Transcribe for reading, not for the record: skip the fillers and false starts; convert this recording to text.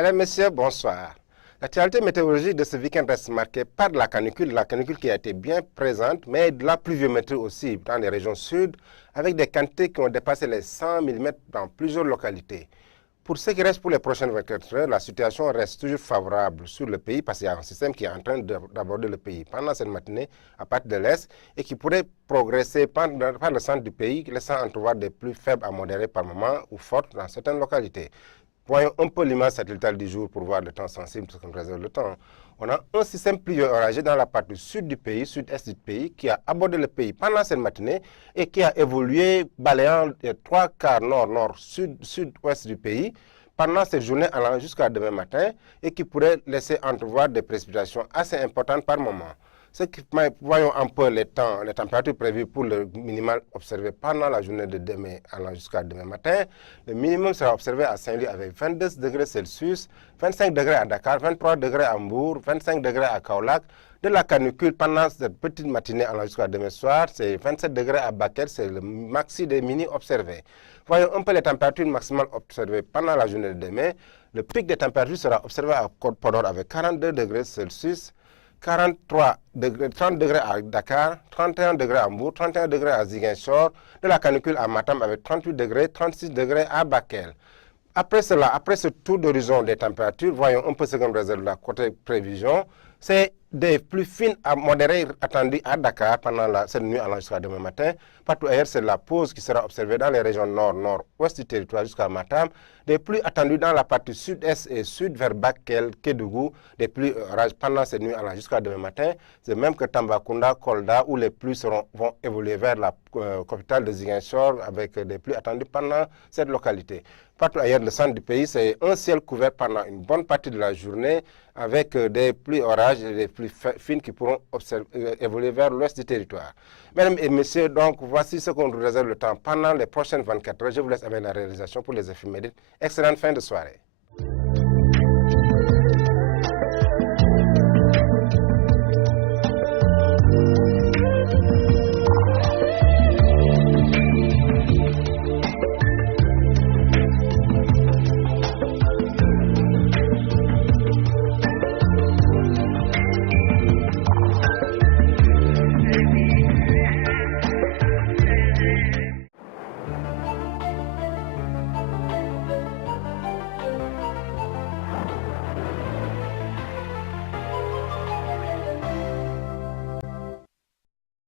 Mesdames, Messieurs, bonsoir. L'actualité météorologique de ce week-end reste marquée par la canicule qui a été bien présente, mais de la pluviométrie aussi dans les régions sud, avec des quantités qui ont dépassé les 100 mm dans plusieurs localités. Pour ce qui reste pour les prochaines 24 heures, la situation reste toujours favorable sur le pays parce qu'il y a un système qui est en train d'aborder le pays pendant cette matinée à partir de l'est et qui pourrait progresser par le centre du pays, laissant entrevoir des pluies faibles à modérées par moment ou fortes dans certaines localités. Voyons un peu l'image satellitale du jour pour voir le temps sensible, parce qu'on réserve le temps. On a un système pluvieux orageux dans la partie sud du pays, sud-est du pays, qui a abordé le pays pendant cette matinée et qui a évolué, balayant les 3/4 nord, sud-ouest du pays pendant cette journée allant jusqu'à demain matin et qui pourrait laisser entrevoir des précipitations assez importantes par moment. Voyons un peu les températures prévues pour le minimal observé pendant la journée de demain allant jusqu'à demain matin. Le minimum sera observé à Saint-Louis avec 22 degrés Celsius, 25 degrés à Dakar, 23 degrés à Mbour, 25 degrés à Kaolack. De la canicule pendant cette petite matinée allant jusqu'à demain soir, c'est 27 degrés à Bakel, c'est le maxi des mini observés. Voyons un peu les températures maximales observées pendant la journée de demain. Le pic des températures sera observé à Côte-Podor avec 42 degrés Celsius, 30 degrés à Dakar, 31 degrés à Mbour, 31 degrés à Ziguinchor, de la canicule à Matam avec 38 degrés, 36 degrés à Bakel. Après ce tour d'horizon des températures, voyons un peu ce qu'on réserve la côté prévision. C'est des pluies fines à modérées attendues à Dakar pendant cette nuit allant jusqu'à demain matin. Partout ailleurs, c'est la pause qui sera observée dans les régions nord, nord-ouest du territoire jusqu'à Matam. Des pluies attendues dans la partie sud-est et sud vers Bakel, Kédougou. Des pluies orages pendant cette nuit allant jusqu'à demain matin. C'est même que Tambacounda, Kolda, où les pluies vont évoluer vers la capitale de Ziguinchor avec des pluies attendues pendant cette localité. Partout ailleurs, le centre du pays, c'est un ciel couvert pendant une bonne partie de la journée avec des pluies orages et des pluies fines qui pourront évoluer vers l'ouest du territoire. Mesdames et messieurs, donc voici ce qu'on nous réserve le temps pendant les prochaines 24 heures. Je vous laisse avec la réalisation pour les éphémérides. Excellente fin de soirée.